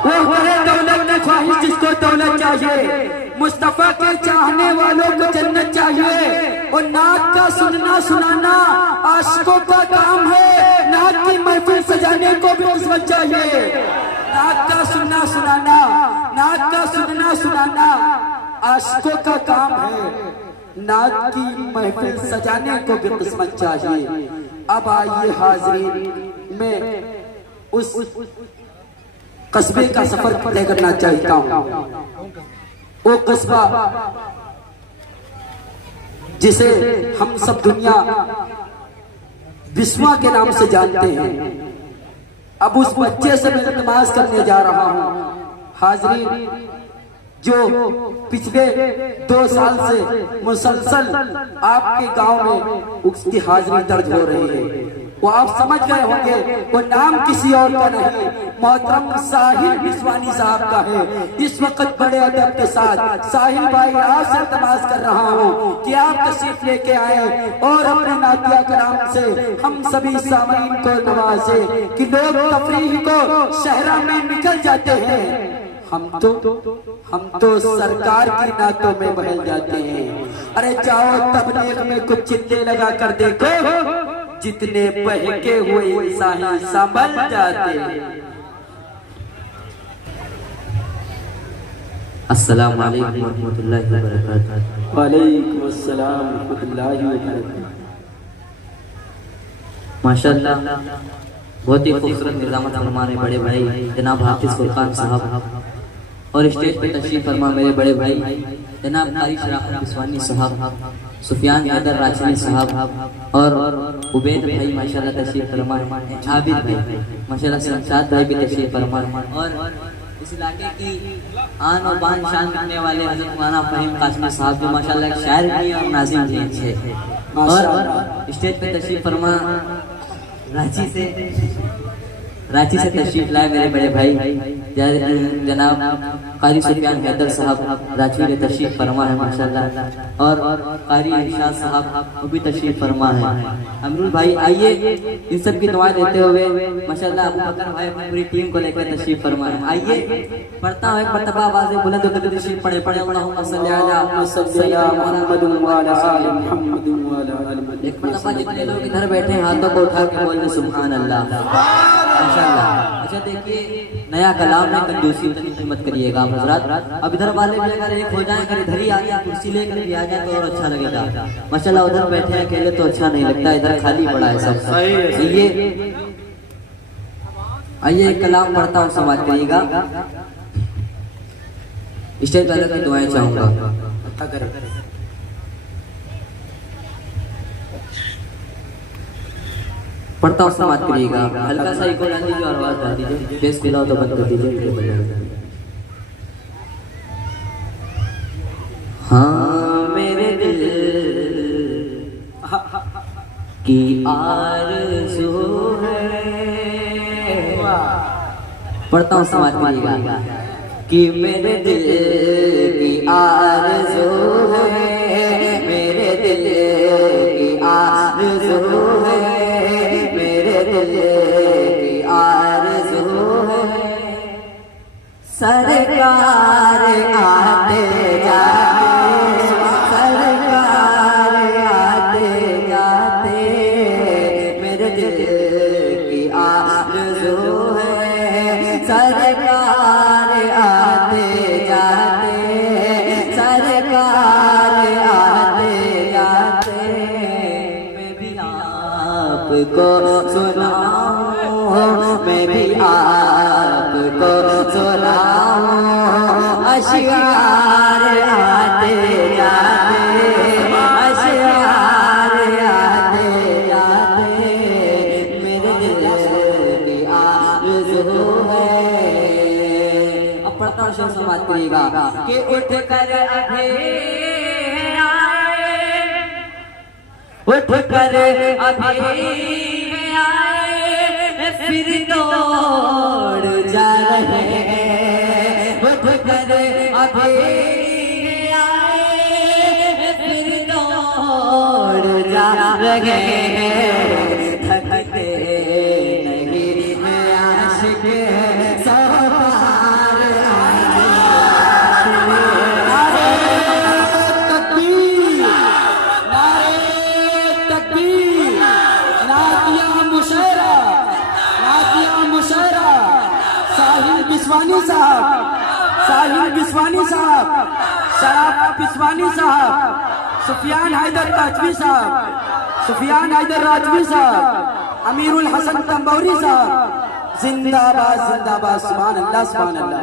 वो है दौलत की ख्वाहिश जिसको दौलत चाहिए, मुस्तफा के चाहने वालों को जन्नत चाहिए। और नात का सुनना सुनाना आशिकों का काम है, नात की महफिल सजाने को भी किस्मत चाहिए। नात का सुनना सुनाना, नात का सुनना सुनाना आशिकों का काम है, नात की महफिल सजाने को भी किस्मत चाहिए। अब आइए हाज़रीन, मैं उस कस्बे का सफर तय करना चाहता हूँ। वो कस्बा जिसे हम सब दुनिया बिस्वा के नाम से जानते हैं। अब उस बच्चे से मैं इल्तिमास करने जा रहा हूँ हाज़रीन, जो पिछले 2 साल से मुसलसल आपके गांव में उसकी हाजिरी दर्ज हो रही है। वो आप समझ गए होंगे, वो नाम किसी और का नहीं, मोहतरम साहिल बिस्वानी साहब का है। इस वक्त बड़े अदब के साथ साहिल भाई आपसे इल्तिमास कर रहा हूँ कि आप तशरीफ लेके आए और अपने नातिया कराम से हम सभी सामीन को नवाजे कि लोग तफरीह को शहरा में निकल जाते हैं, हम तो सरकार की नातों में बहल जाते हैं। अरे जाओ तबलीग में कुछ चिल्ले लगा कर देखो, जितने बहके हुए इंसान संभल जाते। अस्सलाम वालेकुम रहमतुल्लाहि व बरकातहू। वालेकुम अस्सलाम रहमतुल्लाहि व बरकातहू। माशाअल्लाह, बहुत ही खूबसूरत निज़ामत फरमाने बड़े भाई जनाब हाफिज फुरकान साहब, और स्टेज पे तशरीफ फरमा मेरे बड़े भाई जनाब कारी शराफत बिस्वानी साहब, सुफियान हैदर राजवी साहब और उबैद भाई माशाल्लाह तशरीफ फरमा, आबिद भाई माशाल्लाह, शमशाद भाई भी तशरीफ फरमा, और इस इलाके की आन और बान शान करने वाले हज़रत मौलाना फहीम कासिमी साहब भी माशाल्लाह एक शायर भी और नाज़िम भी अच्छे, और स्टेज पे तशरीफ फरमा रांची से तशरीफ लाए मेरे बड़े भाई जनाब कारी सुफियान हैदर साहब रांची में तशरीफ फरमा है माशाल्लाह, और कारी इरशाद साहब वो भी तशरीफ फरमा है। अमरुल भाई आइए, इन सब की दुआएं देते हुए माशाल्लाह अबू बकर भाई अपनी पूरी टीम को लेकर तशरीफ फरमा है। आइए, पढ़ता हूँ एक मरतबा आवाज़ बुलंद होकर तशरीफ पढ़े अल्लाहुम्मा सल्ली अला मुहम्मद व अला आलि मुहम्मद व अला आलि मुहम्मद। एक मरतबा जितने लोग इधर बैठे हैं हाथों को उठा के बोलिए सुभान अल्लाह माशाल्लाह। अच्छा देखिए, नया कलाम में कंजूसी उतनी मत करिएगा आप हजरात। अब इधर वाले भी अगर एक हो जाए, अगर इधर ही आ जाए कुर्सी लेकर भी आ जाए तो और अच्छा लगेगा माशाल्लाह। उधर बैठे हैं अकेले तो अच्छा नहीं लगता, इधर खाली पड़ा है सब। आइए एक कलाम पढ़ता हूँ, समाज करिएगा। स्टेज वालों की दुआएं चाहूंगा, पढ़ता हूँ समाज करिएगा। हल्का सा इको डाल दीजिए और आवाज डाल दीजिए, बेस मिला हो तो बंद कर दीजिए। हाँ मेरे दिल की आरज़ू है, पढ़ता हूँ समाज करिएगा कि मेरे दिल की आरज़ू है, मेरे दिल की आरज़ू है, सरकार आते जाते, सरकार आते जाते, मेरे दिल की आरज़ू है, सरकार आते जाते, सरकार आते जाते, मैं भी आपको सुनाऊं, मैं भी आपको सुनाऊं, अशआर आते जाते, अशआर आते जाते, मेरे दिल की आरज़ू है। अब पढ़ता हूँ, शेर समाज करिएगा कि उठ कर अभी आए, उठ कर अभी फिर दौड़ जा रहे हैं, उठ कर अभी आए फिर दौड़ जा रहे हैं, थकते नहीं आशिक सफा बिस्वानी साहब, साहिल बिस्वानी साहब, शराफ बिस्वानी साहब, सुफियान हैदर राजवी साहब, सुफियान हैदर राजवी साहब, अमीरुल हसन तंबौरी साहब, जिंदाबाद जिंदाबाद, सुभान अल्लाह सुभान अल्लाह।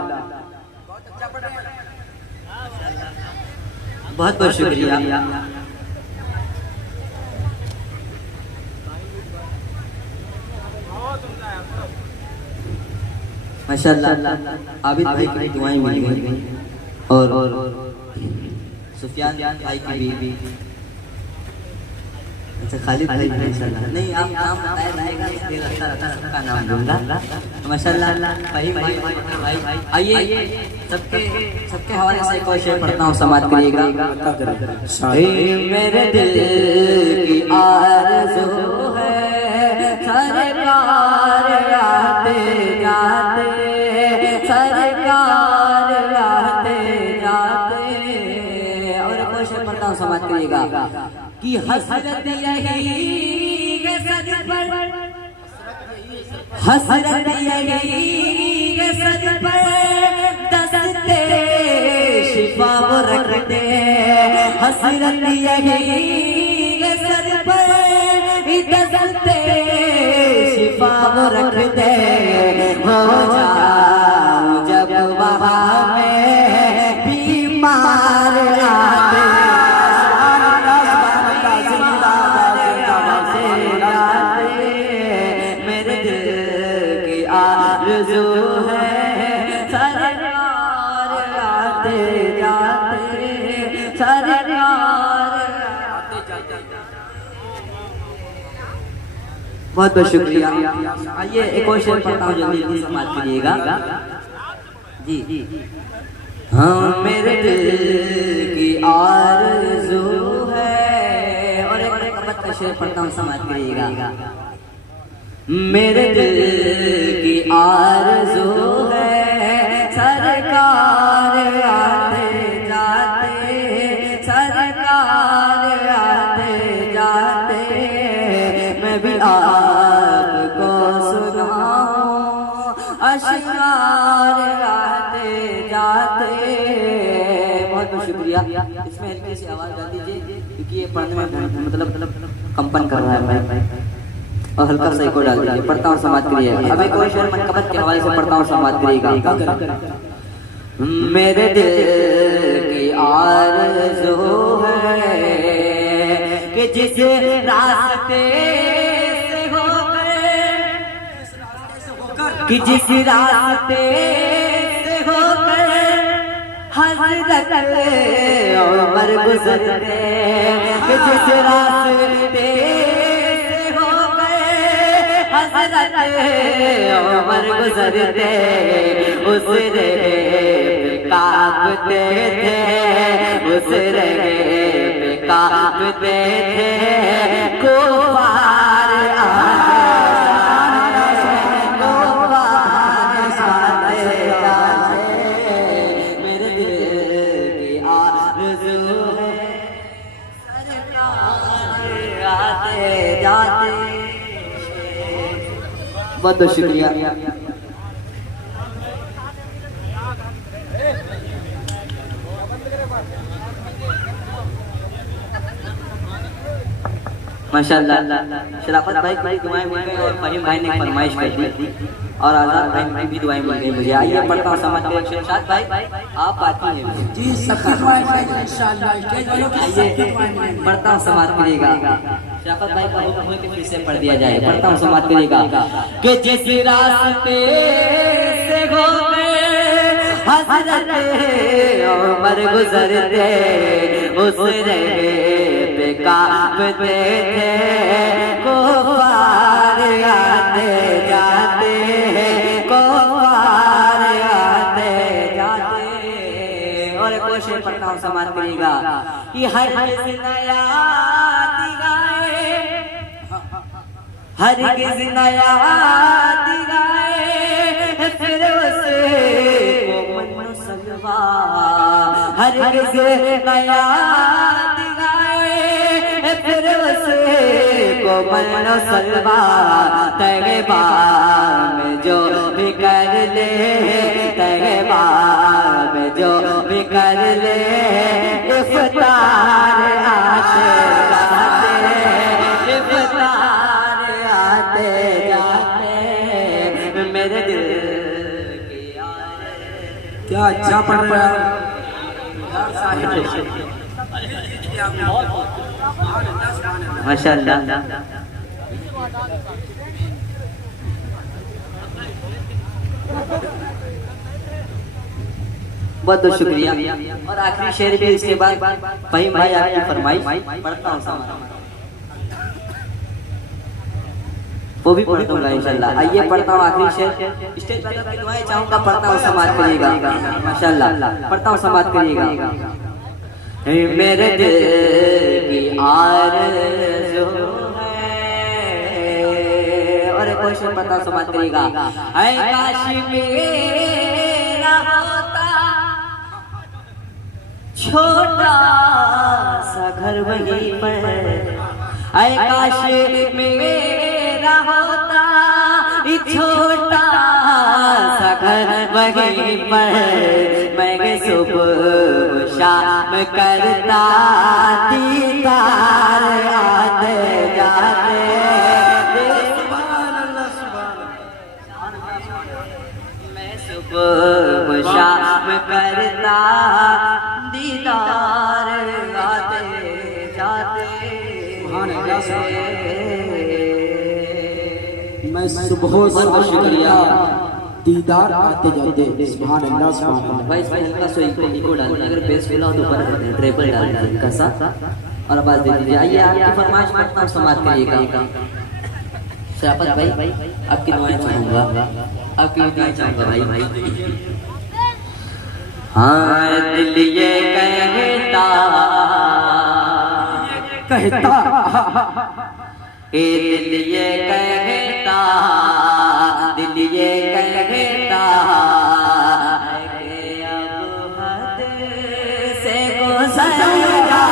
बहुत बहुत शुक्रिया। माशाअल्लाह आबिद भाई की दुआएं मिल गई और सुफियान भाई की भी। अच्छा खालिद भाई माशाअल्लाह, नहीं आप नाम बताया जाएगा इसलिए रहता सबका नाम लूंगा। माशाअल्लाह फहीम भाई आइए सबके हवाले से एक और शेर पढ़ता हूँ, समाप्त करिएगा। मेरे दिल की आरज़ू है सरकार आते जाते, सरकार आते जाते। और एक और शेर पढ़ता हूँ, समाप्त करिएगा। कि हसरत यही है सज पर, हसरत यही है सज पर, दस्ते शिफा वो रख दे। हसरत यही है सज पर, दस्ते शिफा वो रख दे। हो जाऊं जब वहाँ में बीमार आते, आरज़ू है सरकार आते जाते, सरकार आते जाते। बहुत बहुत शुक्रिया। आइए एक और शेर पढ़ता हूँ, जल्दी जल्दी समाप्त करिएगा जी। हाँ मेरे दिल की आरज़ू है, और एक का शेर पढ़ता हूँ, समाप्त करिएगा। मेरे दिल की आरज़ू है सरकार आते जाते, सरकार आते जाते। मैं भी आपको सुनाऊं अशआर आते जाते। बहुत बहुत शुक्रिया। इसमें हल्की सी आवाज़ डाल दीजिए क्योंकि ये पढ़ने में मतलब कंपन कर रहा है भाई, और हल्का सा इको डाल दीजिए। पढ़ता हूँ, समाप्त करिएगा। अब एक और शेर मनकबत के हवाले से पढ़ता हूँ, समाप्त करिएगा। मेरे दिल की आरज़ू है कि जिस रास्ते से होकर, कि जिस रास्ते से होकर हज़रत उमर गुज़रते, कि जिस रास्ते हज़रत उमर गुज़रते, उस रे पे कांपते थे, उस रे पे कांपते थे कुफ़ार आते, कुफ़ार आते जाते। मेरे दिल की आरज़ू है सरकार आते जाते। बहुत बहुत शुक्रिया। माशाअल्लाह शराफत भाई की दुआएं मिल गई और फहीम भाई ने फरमाइश कर दी और आजाद भाई की भी दुआएं मिल गई मुझे। आइए पढ़ता हूँ, समझ के शहजाद भाई आप बाकी हैं जी, सबकी दुआएं मिलेंगी इंशाअल्लाह। आइए पढ़ता हूँ, समाप्त करिएगा। शराफत भाई का हुक्म है कि फिर से पढ़ दिया जाए। पढ़ता हूँ, समाप्त करिएगा। कि जिस रास्ते से होकर हज़रत उमर गुज़रते, उस रे पे कांपते थे कुफ़ार आते जाते, कुफ़ार आते जाते। और एक और शेर पढ़ता हूँ, समाप्त करिएगा। कि हर किसी नया दिगाए, हर किसी नया दिगाए, फिर उसे को मन सलवा, हर किसी नया फिर उसे को मन सलवा। तैबा में जो भी कर ले, जो भी कर ले इफ्तार आते जाते, इफ्तार आते जाते मेरे दिल की यार। क्या अच्छा पढ़ रहा है माशाअल्लाह। बहुत बहुत शुक्रिया। और आखिरी शेर भी इसके बाद फहीम भाई आपकी फरमाइश पढ़ता हूँ वो भी पढ़ूंगा इंशाल्लाह। आइए पढ़ता हूँ आखिरी शेर। स्टेज पर आपकी दुआएं चाहूंगा, पढ़ता हूँ समाज करिएगा माशाल्लाह, पढ़ता हूँ समाज करिएगा। मेरे दिल की आरज़ू है, और एक क्वेश्चन पढ़ता हूँ समाज करिएगा। ऐ काश मेरा होता छोटा सा घर वहीं पर, ऐ काश मेरा होता छोटा सा घर वहीं पर, मैं सुबह शाम करता दीदार आते जाते। मैं सुबह शाम करता दीदार आते जाते। मैं सुबह शाम शुक्रिया दीदार आते जाते। सुभान अल्लाह सुभान अल्लाह। भाई इसमें हल्का सा इको डालना, अगर बेस फुला हो तो ऊपर कर दें, ट्रिपल डाल दें हल्का सा और आवाज दे दीजिए। आइए आपकी फरमाइश मानता हूँ समाप्त करिएगा। शराफत भाई आपकी दुआएं चाहूंगा, आपकी दुआएं चाहूंगा भाई। हाँ दिल ये कहता ए दिल ये कहता, दिल ये कहता कि अब हद से गुज़र जा।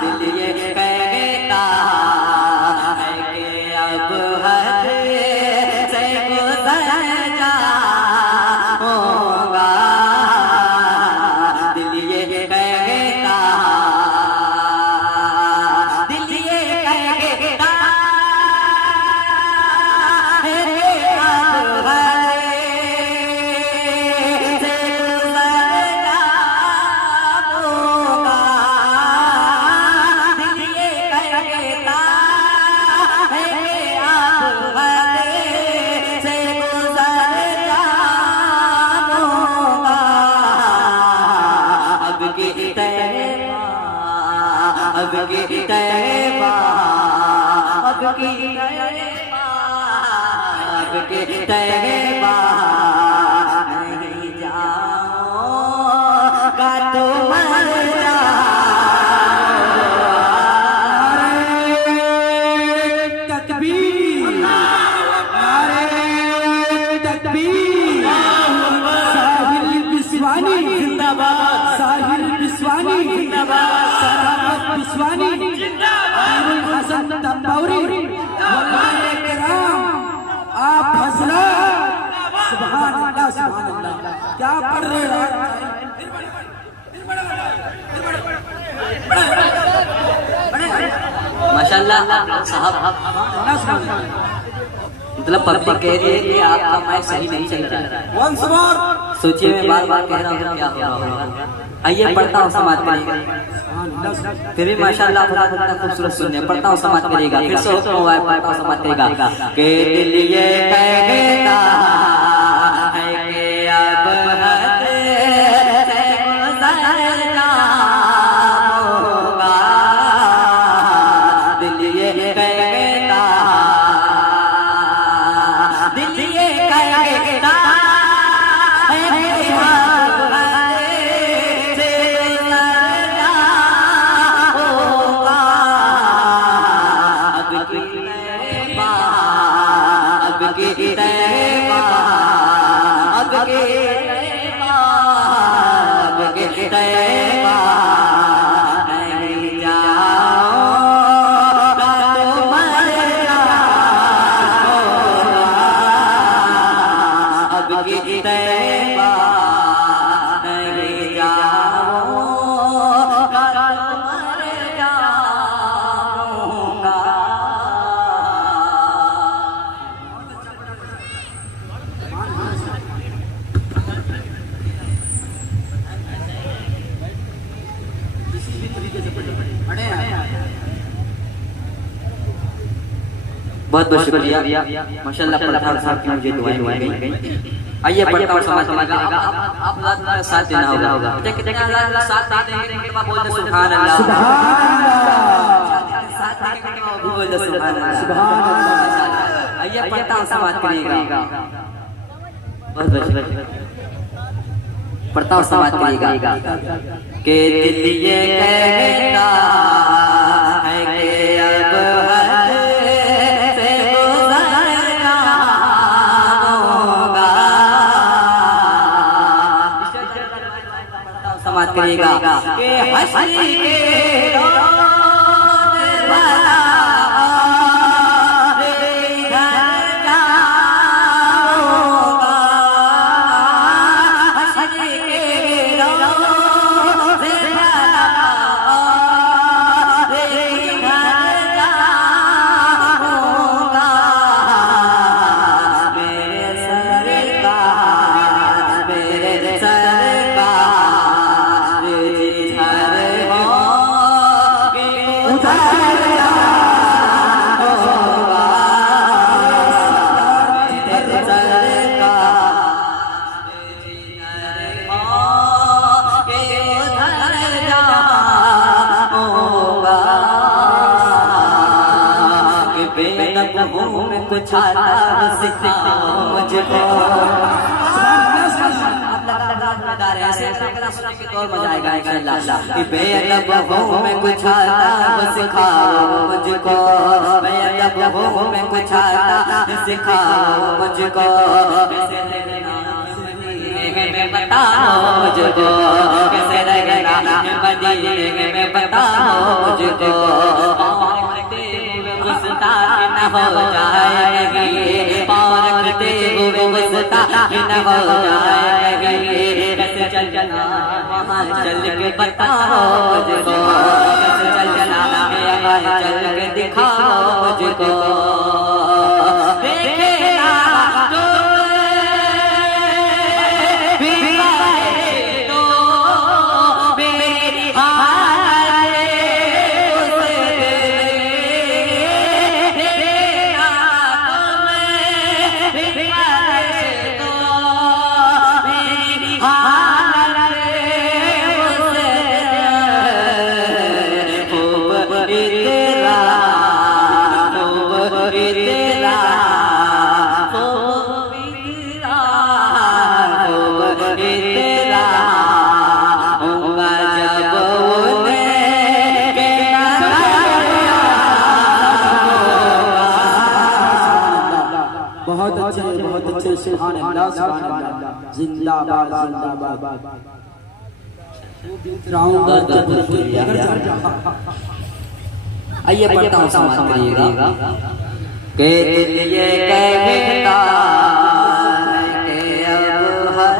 दिल ये कहता कि अब हद से गुज़र जा होगा। दिल ये कहता, दिल ये कहता है अब हद से गुज़र जा होगा। दिल ये कहता है अब हद से गुज़र जा होगा। अब की तैबा, अब की तैबा, अब की तैबा, अब की तैबा नहीं जाओगा तो मर तकबीर, नारे तकबीर। साहिल बिस्वानी जिंदाबाद, साहिल बिस्वानी जिंदाबाद, सराफत बिस्वानी जिंदाबाद, हसन तंबौरी वल्लाह कराम आप हजरत। सुभान अल्लाह सुभान अल्लाह। क्या पढ़ रहे हैं माशाल्लाह साहब। मतलब पब्लिक कह रही है कि आपका माइक सही नहीं चल रहा है। वंस मोर सोचिए मैं बार बार कह रहा हूँ क्या हो रहा होगा। आइए पढ़ता हूँ समाज करिएगा। फिर भी माशाल्लाह खुदा कितना खूबसूरत सुनने। पढ़ता हूँ समाज करिएगा। फिर से हुक्म हुआ है, पढ़ता हूँ समाज करिएगा। के दिल ये कहता है कि अब हद से गुज़र जा होगा। दिल ये कहता, दिल ये कहता है कि अब हद से गुज़र जा होगा। अब की तैबा, अब की तैबा, अब की तैबा, अब की तैबा नहीं जाओगा तो मर जा होगा। अब की तैबा नहीं जाऊंगा मर जाऊंगा। बहुत बहुत शुक्रिया माशाल्लाह। प्रधान साहब की मुझे दुआएं मिल गई। आइए पढ़ता हूँ समाज का आप साथ देना होगा। कितने साथ देंगे बोल दे सुभान अल्लाह, सुभान अल्लाह, साथ बोल दे सुभान अल्लाह। आइए पढ़ता हूँ समाज करिएगा। बहुत बहुत शुक्रिया पढ़ता हूँ समाज करिएगा के दिल ये कहता है कि अब समाज करेगा कि हंसी के रोज वाला इधर जाऊंगा। हंसी के रोज वाला इधर जाऊंगा। मेरे सरकार मेरे सरकार कुछ आता मुझको मजा आएगा इंशाअल्लाह। बेअदब हूँ मैं कुछ आता सिखाओ मुझको, बेअदब हूँ मैं कुछ आता सिखाओ मुझको। बताओ मुझको कैसे रहेगा मदीने में, बताओ मुझको गुस्ताख न हो जाएगी, पाँव रखते हुए गुस्ताख न हो जाएगी। कैसे चलना वहाँ चल के बताओ मुझको, कैसे चलना वहाँ चल के दिखाओ मुझको। बहुत अच्छे सुभान अल्लाह, सुभान अल्लाह, जिंदाबाद जिंदाबाद। आइए पढ़ता हूँ समाज करिएगा के दिल ये कहता है कि अब हद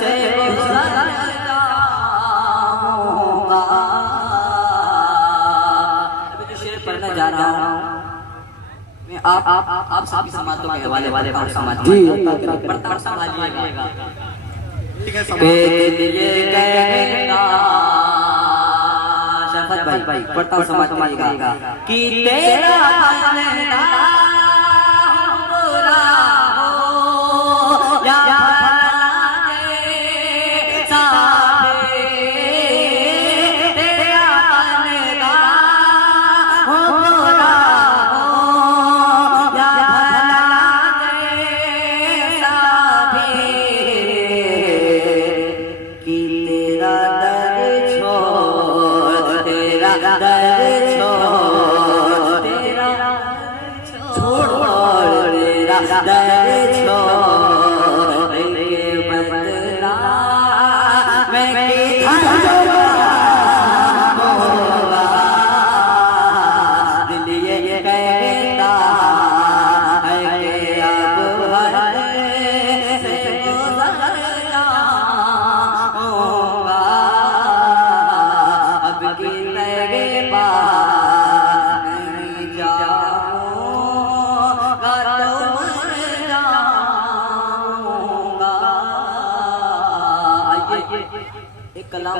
से गुज़र जाऊंगा। अभी जो शेर पढ़ने जा रहा हूँ मैं आप सभी समाजों के हवाले वाले समाज जी पढ़ता हूँ संभालिएगा। के दिल ये कहता शफत भाई पढ़ता हूँ समाज करिएगा कि तेरा बंदा बुरा हो या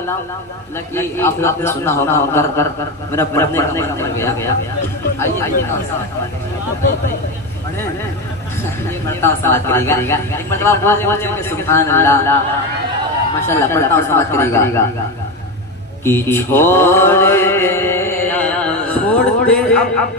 लकी आप लोग ने सुना होगा कर मेरा पढ़ने का मन कर गया। आइए ये पढ़ता हूँ समाज करेगा एक मरतबा बोले कि सुभान अल्लाह माशाल्लाह पढ़ता हूँ समाज करेगा कि छोड़ दे अब